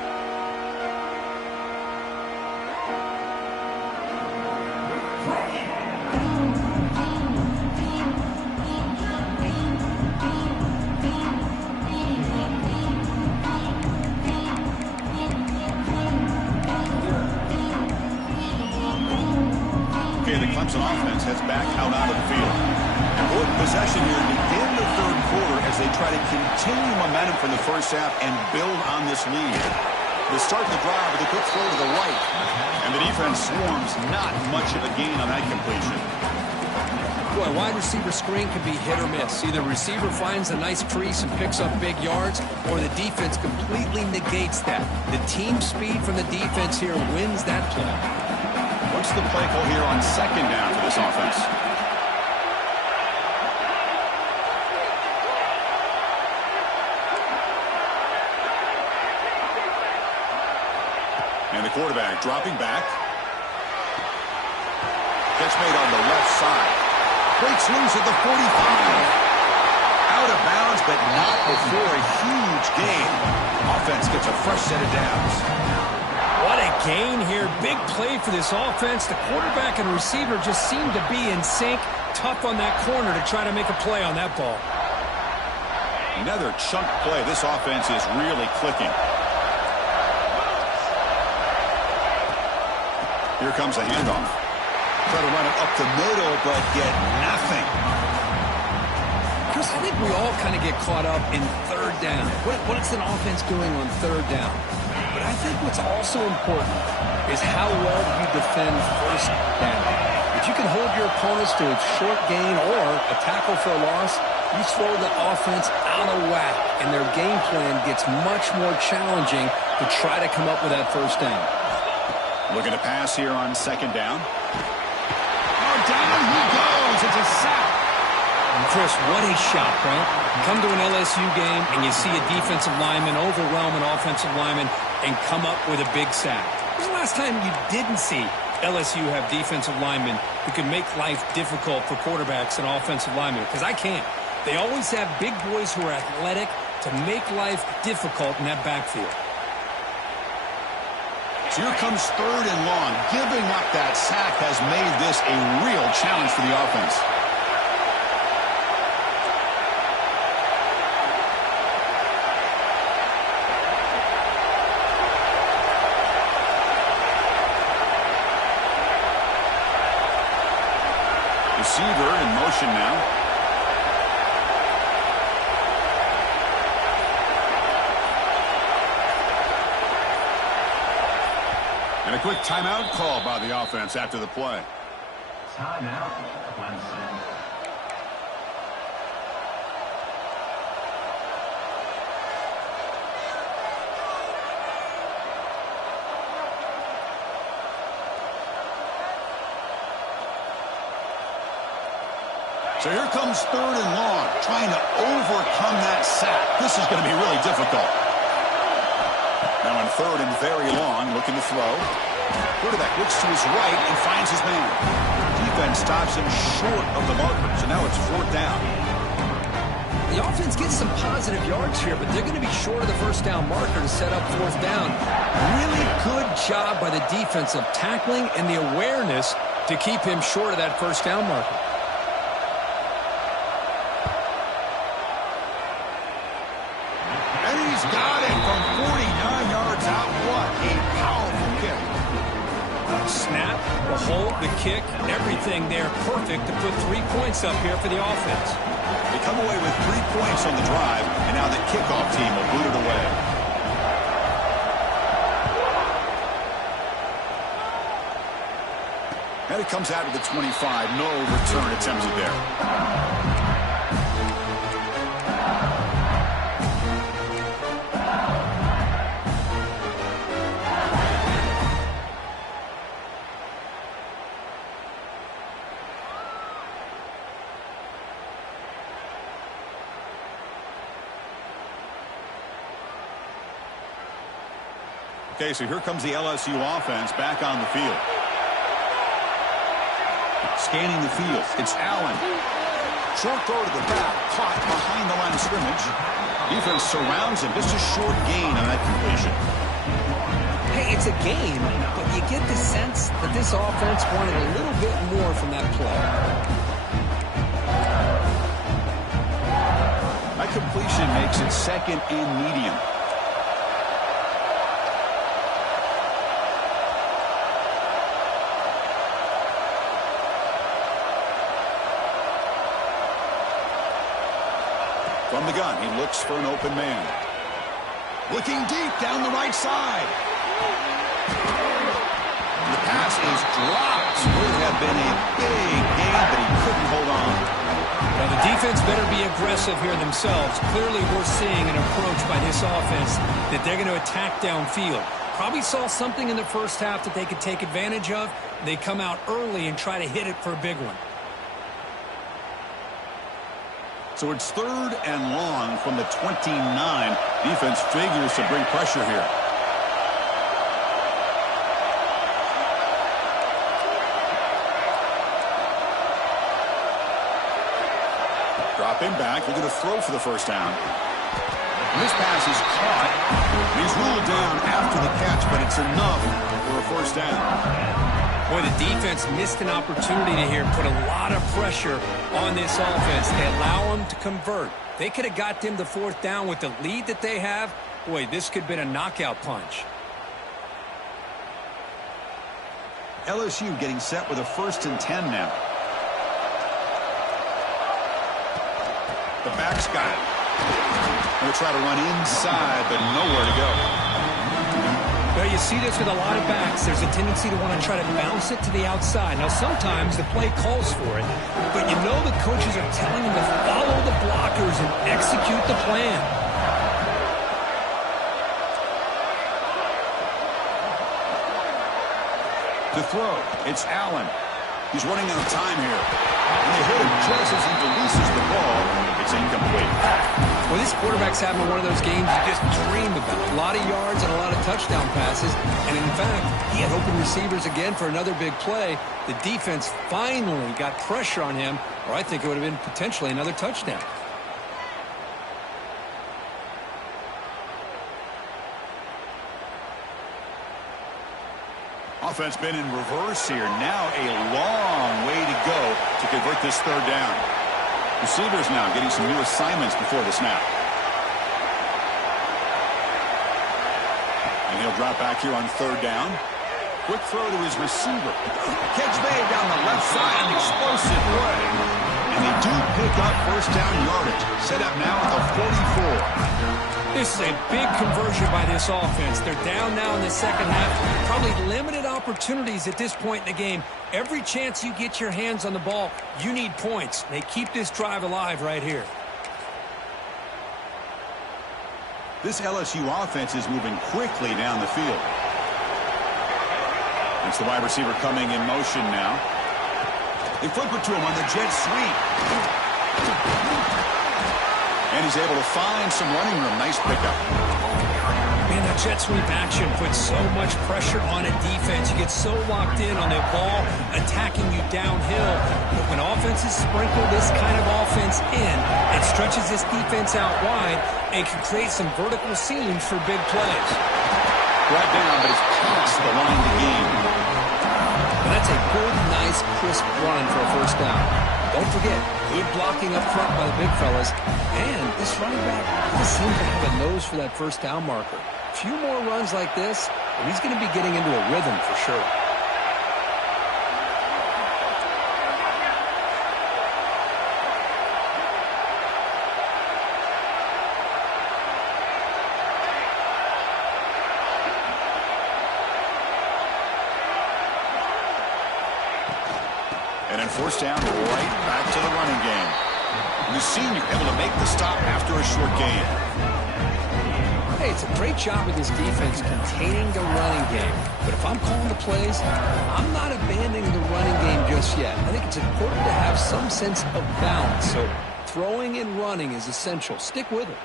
Clemson offense heads back out onto the field. Important possession here to begin the 3rd quarter as they try to continue momentum from the first half and build on this lead. They start the drive with a quick throw to the right. And the defense swarms. Not much of a gain on that completion. Boy, wide receiver screen can be hit or miss. Either receiver finds a nice crease and picks up big yards, or the defense completely negates that. The team speed from the defense here wins that play. What's the play call here on 2nd down for this offense? quarterback dropping back. Catch made on the left side. Breaks loose at the 45. Out of bounds, but not before a huge gain. Offense gets a fresh set of downs. What a gain here. Big play for this offense. The quarterback and receiver just seem to be in sync. Tough on that corner to try to make a play on that ball. Another chunk play. This offense is really clicking. Here comes a handoff. Try to run it up the middle, but get nothing. Chris, I think we all kind of get caught up in third down. What is an offense doing on third down? But I think what's also important is how well you defend first down. If you can hold your opponents to a short gain or a tackle for a loss, you throw the offense out of whack, and their game plan gets much more challenging to try to come up with that first down. Looking to pass here on second down. Oh, down he goes. It's a sack. Chris, what a shot, right? Come to an LSU game and you see a defensive lineman overwhelm an offensive lineman and come up with a big sack. When was the last time you didn't see LSU have defensive linemen who can make life difficult for quarterbacks and offensive linemen? Because I can't. They always have big boys who are athletic to make life difficult in that backfield. So here comes third and long. Giving up that sack has made this a real challenge for the offense. Receiver in motion now. And a quick timeout call by the offense after the play. Timeout, Clemson. So here comes third and long, trying to overcome that sack. This is going to be really difficult. Now on third and very long, looking to throw. Quarterback looks to his right and finds his man. Defense stops him short of the marker, so now it's fourth down. The offense gets some positive yards here, but they're going to be short of the first down marker to set up fourth down. Really good job by the defense of tackling and the awareness to keep him short of that first down marker. Got it from 49 yards out. What a powerful kick. Snap, the hold, the kick, everything there perfect to put 3 points up here for the offense. They come away with 3 points on the drive, and now the kickoff team will boot it away. And it comes out of the 25. No return attempted there. Okay, so here comes the LSU offense back on the field. Scanning the field. It's Allen. Short throw to the back. Caught behind the line of scrimmage. Defense surrounds him. Just a short gain on that completion. Hey, it's a game, but you get the sense that this offense wanted a little bit more from that play. That completion makes it second and medium. From the gun, he looks for an open man. Looking deep down the right side. The pass is dropped. Would have been a big gain, but he couldn't hold on. Well, the defense better be aggressive here themselves. Clearly, we're seeing an approach by this offense that they're going to attack downfield. Probably saw something in the first half that they could take advantage of. They come out early and try to hit it for a big one. So it's third and long from the 29. Defense figures to bring pressure here. Drop him back. Looking to throw for the first down. And this pass is caught. He's ruled down after the catch, but it's enough for a first down. Boy, the defense missed an opportunity to here, put a lot of pressure on this offense. They allow them to convert. They could have got them the fourth down with the lead that they have. Boy, this could have been a knockout punch. LSU getting set with a 1st and 10 now. The back's got it. Going to try to run inside, but nowhere to go. Well, you see this with a lot of backs. There's a tendency to want to try to bounce it to the outside. Now, sometimes the play calls for it, but you know the coaches are telling them to follow the blockers and execute the plan. To throw, it's Allen. He's running out of time here. And they hit him just as he releases the ball. It's incomplete. Well, this quarterback's having one of those games you just dream about. A lot of yards and a lot of touchdown passes. And in fact, he had open receivers again for another big play. The defense finally got pressure on him, or I think it would have been potentially another touchdown. Offense been in reverse here. Now a long way to go to convert this third down. Receivers now getting some new assignments before the snap. And he'll drop back here on third down. Quick throw to his receiver. Catch made down the left side. An explosive play. And they do pick up first down yardage. Set up now at the 44. This is a big conversion by this offense. They're down now in the second half. Probably limited opportunities at this point in the game. Every chance you get your hands on the ball, you need points. They keep this drive alive right here. This LSU offense is moving quickly down the field. It's the wide receiver coming in motion now. They flip it to him on the jet sweep. And he's able to find some running room. Nice pickup. Man, that jet sweep action puts so much pressure on a defense. You get so locked in on the ball attacking you downhill. But when offenses sprinkle this kind of offense in, it stretches this defense out wide and can create some vertical ceilings for big plays. Brought down, but it's past the line to gain. And that's a good, nice, crisp run for a first down. Don't forget, good blocking up front by the big fellas. And this running back just seems to have a nose for that first down marker. A few more runs like this, and he's going to be getting into a rhythm for sure. And then forced down right back to the running game. And the senior able to make the stop after a short gain. Hey, it's a great job with this defense containing the running game. But if I'm calling the plays, I'm not abandoning the running game just yet. I think it's important to have some sense of balance. So throwing and running is essential. Stick with it.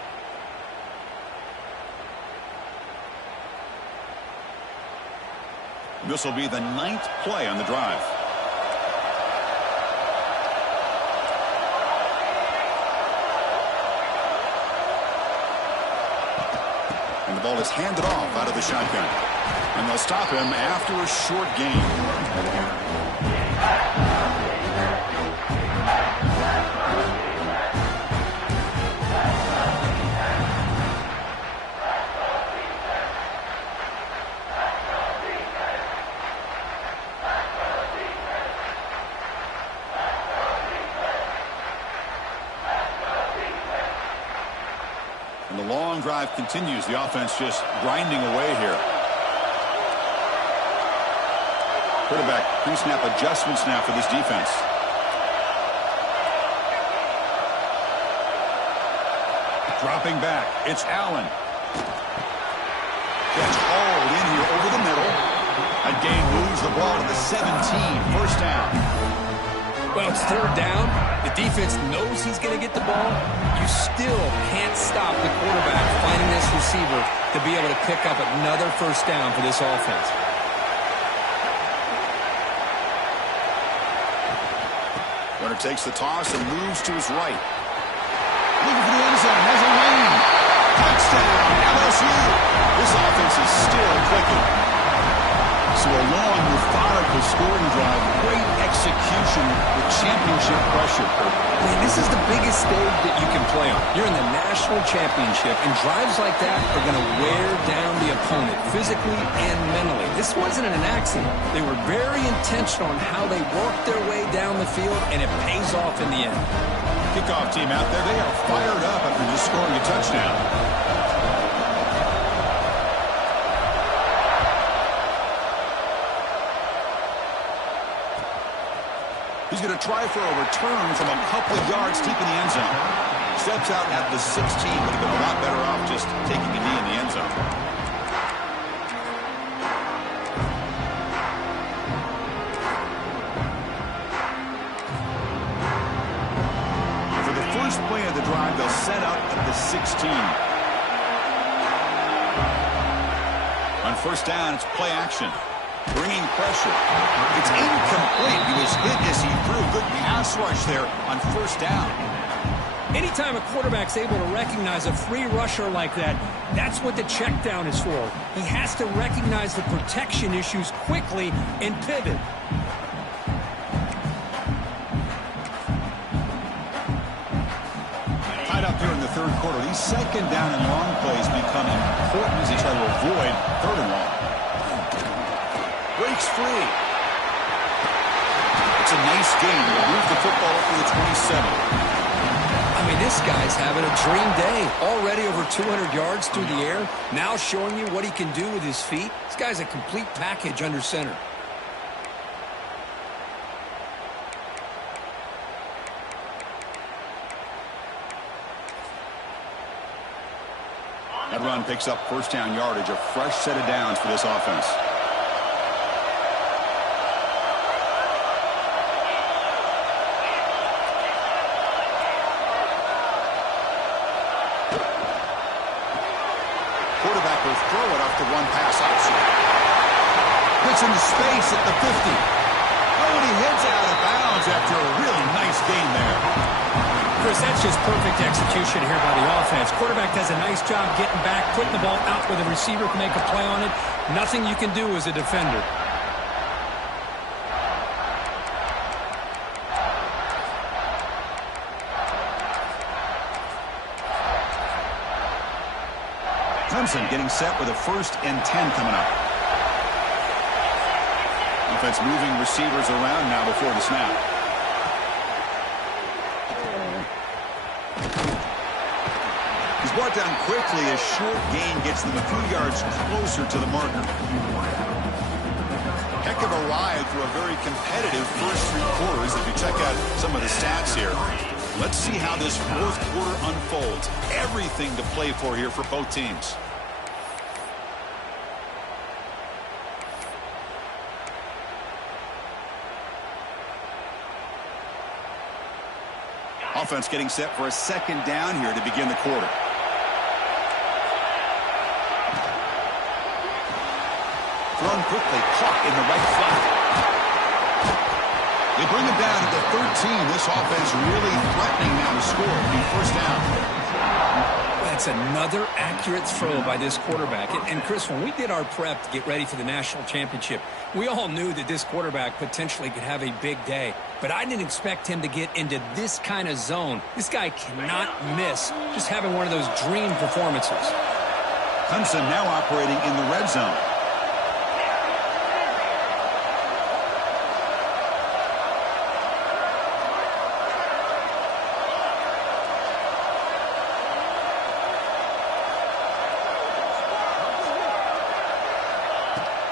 This will be the 9th play on the drive. And the ball is handed off out of the shotgun. And they'll stop him after a short gain. And the long drive continues. The offense just grinding away here. Quarterback pre-snap adjustments now for this defense. Dropping back. It's Allen. Catch hauled in here over the middle. A gain moves the ball to the 17. First down. Well, it's third down. The defense knows he's going to get the ball. You still can't stop the quarterback finding this receiver to be able to pick up another first down for this offense. Runner takes the toss and moves to his right. Looking for the end zone. Has a lane. Touchdown, LSU. This offense is still clicking. So a long, methodical scoring drive. Great execution with championship pressure. Man, this is the biggest stage that you can play on. You're in the national championship, and drives like that are going to wear down the opponent physically and mentally. This wasn't an accident. They were very intentional on how they worked their way down the field, and it pays off in the end. Kickoff team out there. They are fired up after just scoring a touchdown. He's going to try for a return from a couple of yards deep in the end zone. Steps out at the 16. Would have been a lot better off just taking a knee in the end zone. For the first play of the drive, they'll set up at the 16. On first down, it's play action. Bringing pressure. It's incomplete. He was hit as he threw. Good pass rush there on first down. Anytime a quarterback's able to recognize a free rusher like that, that's what the check down is for. He has to recognize the protection issues quickly and pivot. Tied up here in the third quarter. These second down and long plays become important as they try to avoid third and long. Breaks free. It's a nice game. They'll move the football up to the 27. I mean, this guy's having a dream day. Already over 200 yards through the air. Now showing you what he can do with his feet. This guy's a complete package under center. That run picks up first down yardage. A fresh set of downs for this offense. Quarterback will throw it off the one-pass option. Puts into space at the 50. Oh, and he heads out of bounds after a really nice gain there. Chris, that's just perfect execution here by the offense. Quarterback does a nice job getting back, putting the ball out where the receiver can make a play on it. Nothing you can do as a defender. Clemson getting set with a 1st and 10 coming up. Offense moving receivers around now before the snap. He's brought down quickly. A short gain gets them a few yards closer to the marker. Heck of a ride through a very competitive first 3 quarters. If you check out some of the stats here, let's see how this 4th quarter unfolds. Everything to play for here for both teams. Offense getting set for a 2nd down here to begin the quarter. Thrown quickly, caught in the right flat. They bring him down to the 13. This offense really threatening now to score. It'll be first down. That's another accurate throw by this quarterback. And Chris, when we did our prep to get ready for the national championship, we all knew that this quarterback potentially could have a big day. But I didn't expect him to get into this kind of zone. This guy cannot miss just having one of those dream performances. Clemson now operating in the red zone.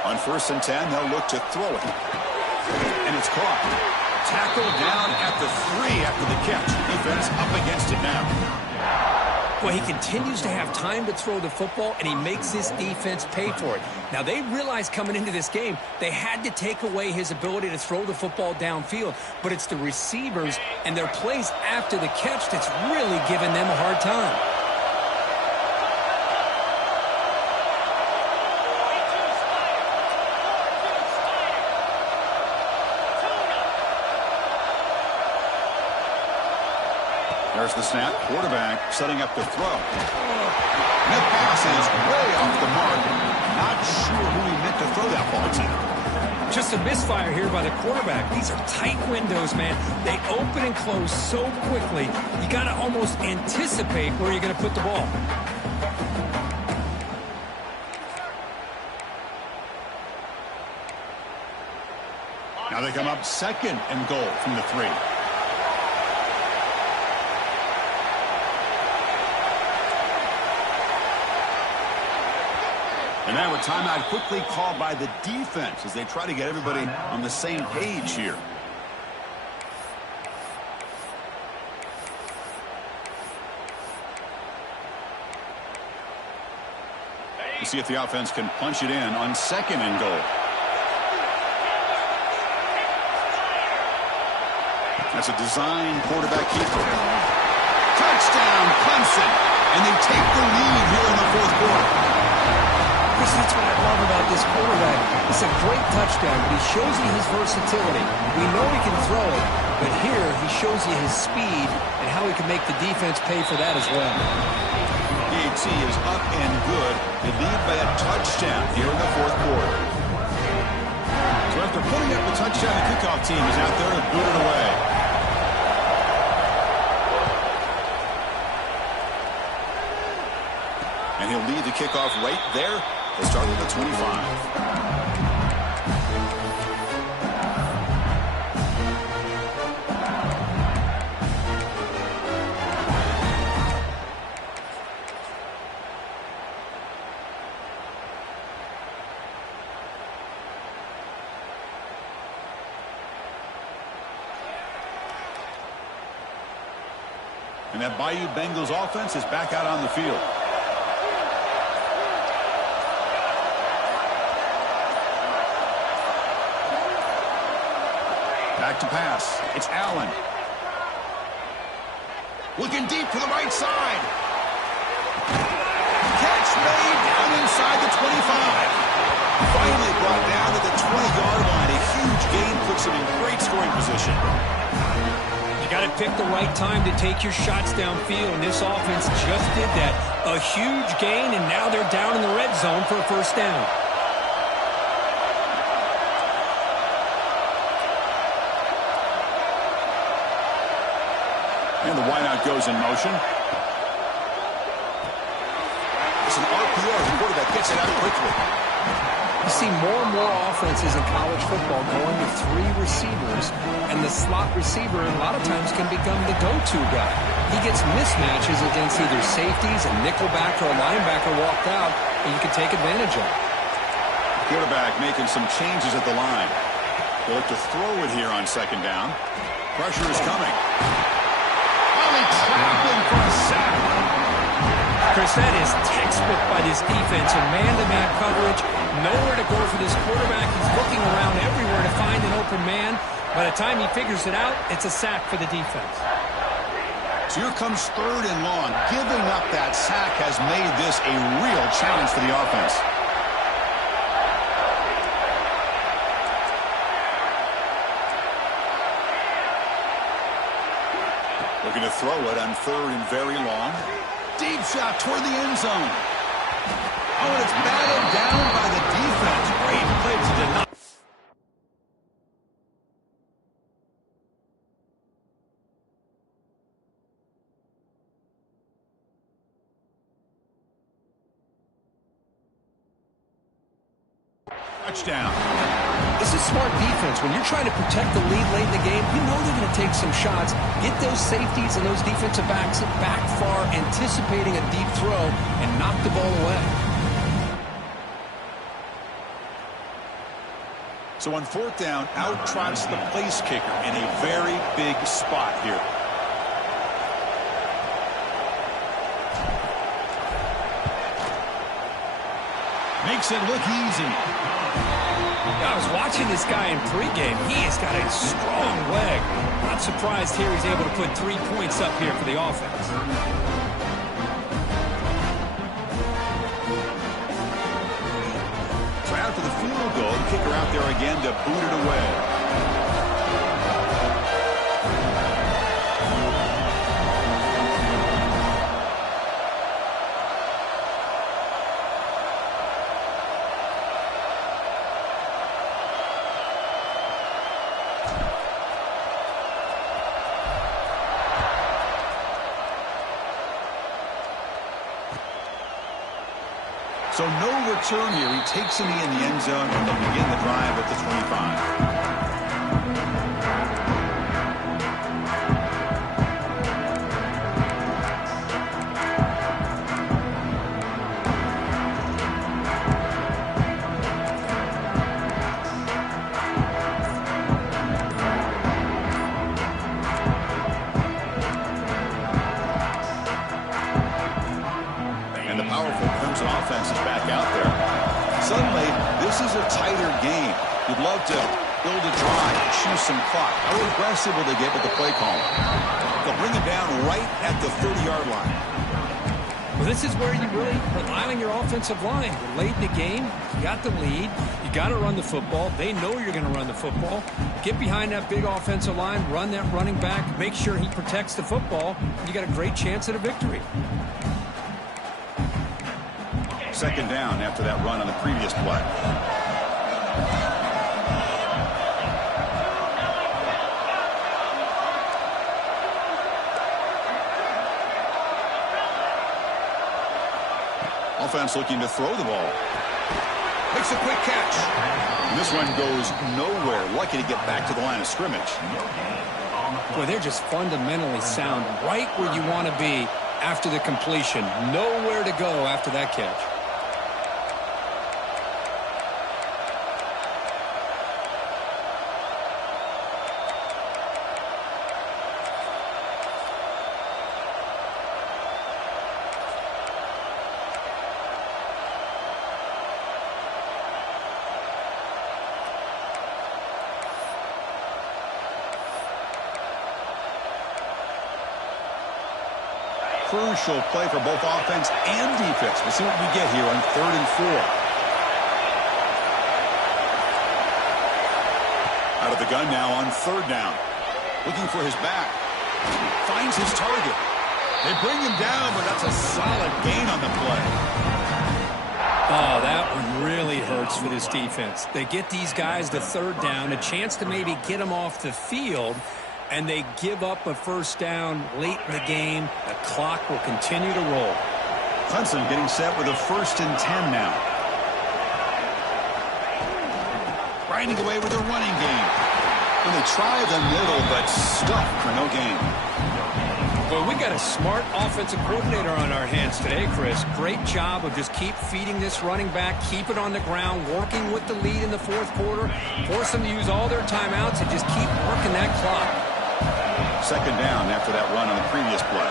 On 1st and 10, they'll look to throw it. And it's caught. Tackled down at the 3 after the catch. Defense up against it now. Well, he continues to have time to throw the football, and he makes this defense pay for it. Now, they realized coming into this game, they had to take away his ability to throw the football downfield. But it's the receivers and their plays after the catch that's really giving them a hard time. There's the snap. Quarterback setting up the throw. And the pass is way off the mark. Not sure who he meant to throw that ball to. Just a misfire here by the quarterback. These are tight windows, man. They open and close so quickly. You got to almost anticipate where you're going to put the ball. Now they come up second and goal from the 3. And now a timeout quickly called by the defense as they try to get everybody on the same page here. We'll see if the offense can punch it in on second and goal. That's a design quarterback keeper. Touchdown, Clemson. And they take the lead here in the fourth quarter. That's what I love about this quarterback. It's a great touchdown, but he shows you his versatility. We know he can throw it, but here he shows you his speed and how he can make the defense pay for that as well. DHC is up and good. They lead by a touchdown here in the fourth quarter. So after putting up the touchdown, the kickoff team is out there to boot it away. And he'll lead the kickoff right there. They start at the 25. And that Bayou Bengals offense is back out on the field. Back to pass. It's Allen. Looking deep to the right side. Catch made down inside the 25. Finally brought down to the 20-yard line. A huge gain puts him in great scoring position. You got to pick the right time to take your shots downfield, and this offense just did that. A huge gain, and now they're down in the red zone for a first down. And the wideout goes in motion. It's an RPO. The quarterback gets it out quickly. You see more and more offenses in college football going to 3 receivers, and the slot receiver a lot of times can become the go-to guy. He gets mismatches against either safeties, a nickelback, or a linebacker walked out, and you can take advantage of it. Quarterback making some changes at the line. They'll look to throw it here on second down. Pressure is coming. Trapping for a sack. Chris, that is textbook by this defense in man-to-man coverage. Nowhere to go for this quarterback. He's looking around everywhere to find an open man. By the time he figures it out, it's a sack for the defense. So here comes third and long. Giving up that sack has made this a real challenge for the offense. Looking to throw it on third and very long. Deep shot toward the end zone. Oh, and it's batted down by the defense. Great play to deny. Touchdown. This is smart defense. When you're trying to protect the lead late in the game, you know they're going to take some shots, get those safeties and those defensive backs back far, anticipating a deep throw, and knock the ball away. So on fourth down, out trots the place kicker in a very big spot here. Makes it look easy. I was watching this guy in pregame. He has got a strong leg. Not surprised here he's able to put 3 points up here for the offense. So after the field goal, the kicker out there again to boot it away. So no return here. He takes a knee in the end zone, and they'll begin the drive at the 25. Powerful Clemson offense is back out there. Suddenly, this is a tighter game. You'd love to build a drive, choose some clock. How aggressive will they get with the play call? They'll bring it down right at the 30-yard line. Well, this is where you really rely on your offensive line. You're late in the game. You got the lead. You got to run the football. They know you're going to run the football. Get behind that big offensive line, run that running back, make sure he protects the football. You got a great chance at a victory. Second down after that run on the previous play. Offense looking to throw the ball. Makes a quick catch. And this one goes nowhere. Lucky to get back to the line of scrimmage. Boy, they're just fundamentally sound right where you want to be after the completion. Nowhere to go after that catch. Crucial play for both offense and defense. We'll see what we get here on 3rd and 4. Out of the gun now on 3rd down. Looking for his back. Finds his target. They bring him down, but that's a solid gain on the play. Oh, that one really hurts for this defense. They get these guys to 3rd down, a chance to maybe get them off the field, and they give up a 1st down late in the game. The clock will continue to roll. Clemson getting set with a 1st and 10 now. Grinding away with a running game. And they try the middle, but stuffed for no gain. Well, we got a smart offensive coordinator on our hands today, Chris. Great job of just keep feeding this running back, keep it on the ground, working with the lead in the 4th quarter, force them to use all their timeouts, and just keep working that clock. 2nd down after that run on the previous play.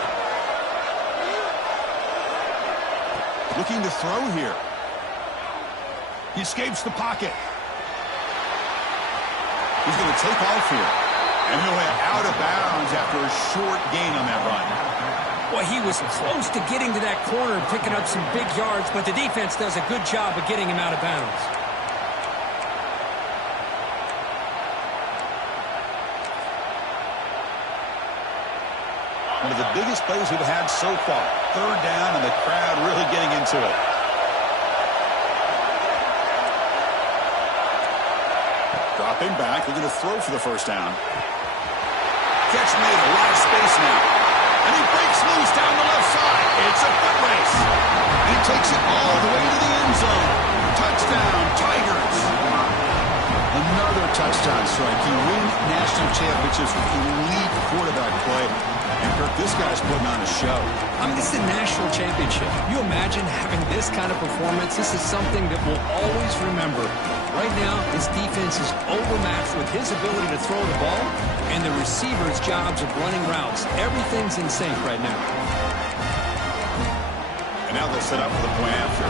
Looking to throw here. He escapes the pocket. He's going to take off here. And he'll head out of bounds after a short gain on that run. Well, he was close to getting to that corner and picking up some big yards, but the defense does a good job of getting him out of bounds. One of the biggest plays we've had so far. 3rd down, and the crowd really getting into it. Dropping back, looking to throw for the 1st down. Catch made, a lot of space now. And he breaks loose down the left side. It's a foot race. And he takes it all the way to the end zone. Touchdown, Tigers. Another touchdown strike. You win national championships with elite quarterback play. And Kirk, this guy's putting on a show. I mean, this is a national championship. You imagine having this kind of performance? This is something that we'll always remember. Right now, this defense is overmatched with his ability to throw the ball and the receivers' jobs of running routes. Everything's in sync right now. And now they'll set up for the point after.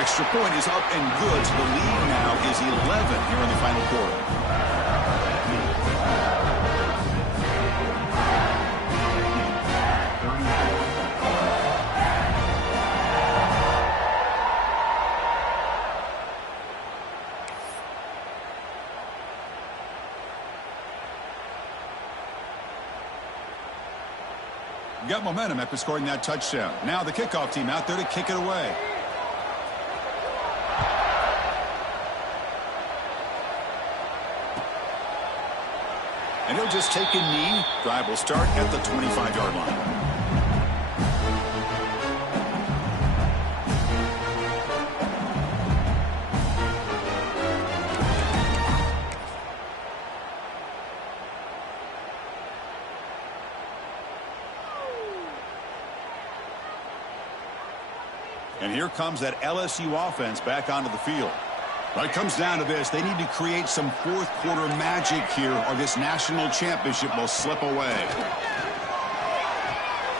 Extra point is up and good, so the lead now is 11 here in the final quarter. Got momentum after scoring that touchdown. Now the kickoff team out there to kick it away. And he'll just take a knee. Drive will start at the 25-yard line. And here comes that LSU offense back onto the field. Well, it comes down to this. They need to create some fourth-quarter magic here, or this national championship will slip away.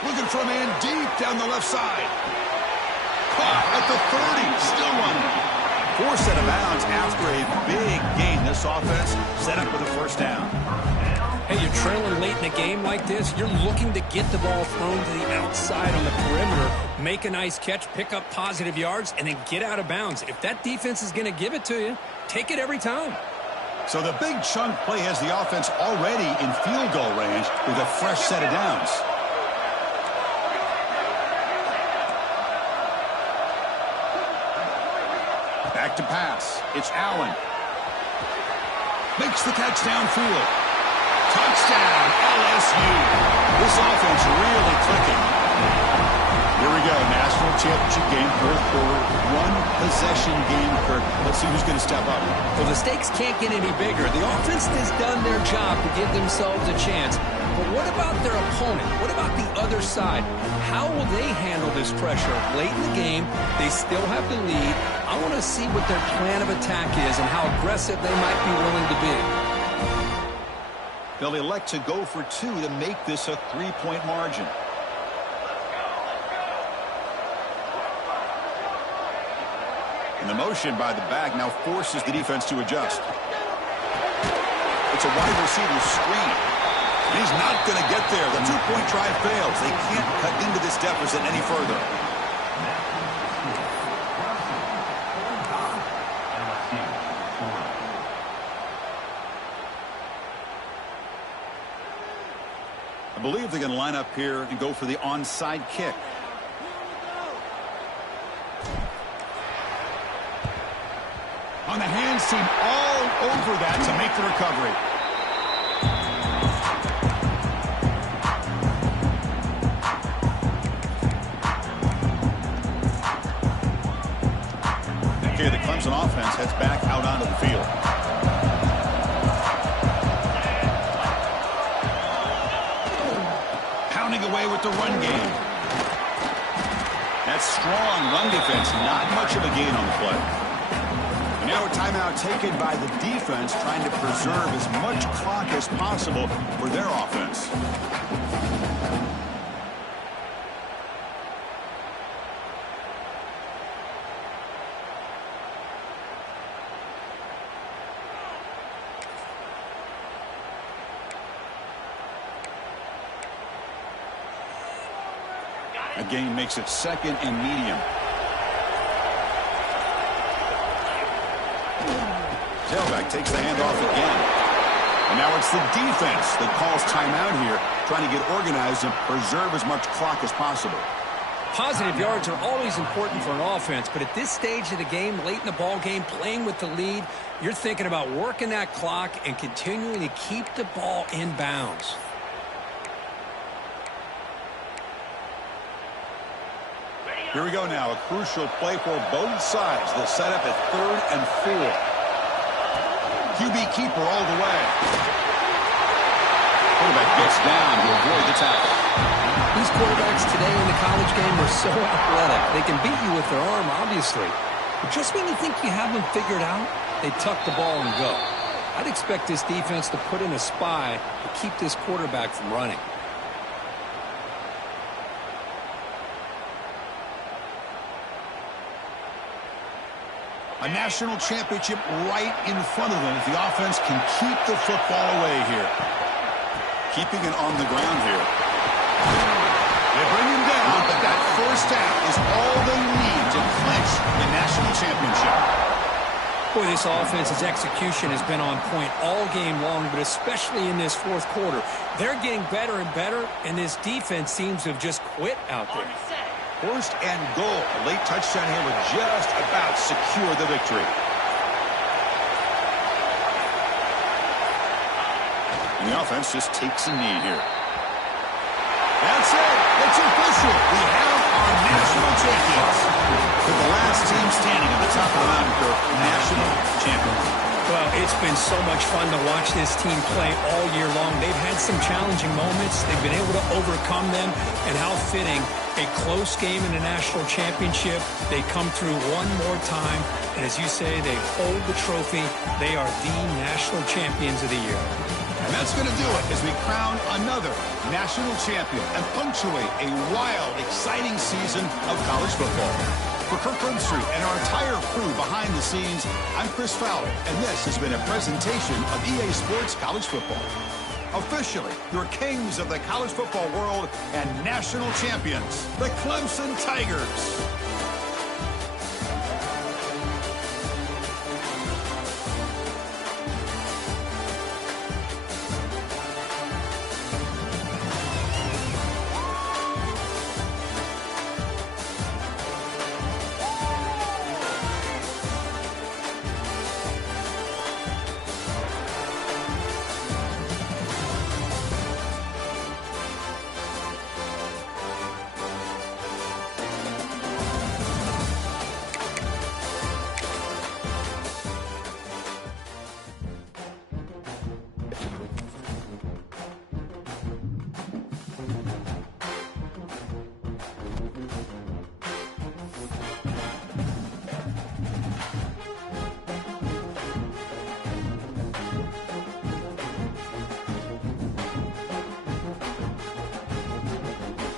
Looking for a man deep down the left side. Caught at the 30. Still running. Forced out of bounds after a big gain. This offense set up with a first down. Hey, you're trailing late in a game like this. You're looking to get the ball thrown to the outside on the perimeter, make a nice catch, pick up positive yards, and then get out of bounds. If that defense is going to give it to you, take it every time. So the big chunk play has the offense already in field goal range with a fresh set of downs. Back to pass. It's Allen. Makes the catch downfield. Touchdown, LSU. This offense really clicking. Here we go, national championship game, fourth quarter, one-possession game, Kirk. Let's see who's going to step up. Well, the stakes can't get any bigger. The offense has done their job to give themselves a chance. But what about their opponent? What about the other side? How will they handle this pressure? Late in the game, they still have the lead. I want to see what their plan of attack is and how aggressive they might be willing to be. They'll elect to go for two to make this a three-point margin. And the motion by the back now forces the defense to adjust. It's a wide receiver screen. And he's not going to get there. The two-point try fails. They can't cut into this deficit any further. I believe they're going to line up here and go for the onside kick. On the hands team all over that to make the recovery. Okay, the Clemson offense heads back out onto the field. Away with the run game. That strong run defense, not much of a gain on the play. And now a timeout taken by the defense, trying to preserve as much clock as possible for their offense. A gain makes it second and medium. Tailback takes the handoff again. And now it's the defense that calls timeout here, trying to get organized and preserve as much clock as possible. Positive yards are always important for an offense, but at this stage of the game, late in the ball game, playing with the lead, you're thinking about working that clock and continuing to keep the ball in bounds. Here we go now, a crucial play for both sides. They'll set up at 3rd and 4. QB keeper all the way. Quarterback gets down to avoid the tackle. These quarterbacks today in the college game are so athletic. They can beat you with their arm, obviously. But just when you think you have them figured out, they tuck the ball and go. I'd expect this defense to put in a spy to keep this quarterback from running. A national championship right in front of them if the offense can keep the football away here. Keeping it on the ground here. They bring him down, but that first down is all they need to clinch the national championship. Boy, this offense's execution has been on point all game long, but especially in this fourth quarter. They're getting better and better, and this defense seems to have just quit out there. 1st and goal. A late touchdown here would just about secure the victory. And the offense just takes a knee here. That's it. It's official. We have our national champions. With the last team standing at the top of the mountain, Kirk, national champions. Well, it's been so much fun to watch this team play all year long. They've had some challenging moments. They've been able to overcome them. And how fitting, a close game in the national championship. They come through one more time. And as you say, they hold the trophy. They are the national champions of the year. And that's going to do it as we crown another national champion and punctuate a wild, exciting season of college football. For Kirk Herbstreit and our entire crew behind the scenes, I'm Chris Fowler, and this has been a presentation of EA Sports College Football. Officially, your kings of the college football world and national champions, the Clemson Tigers.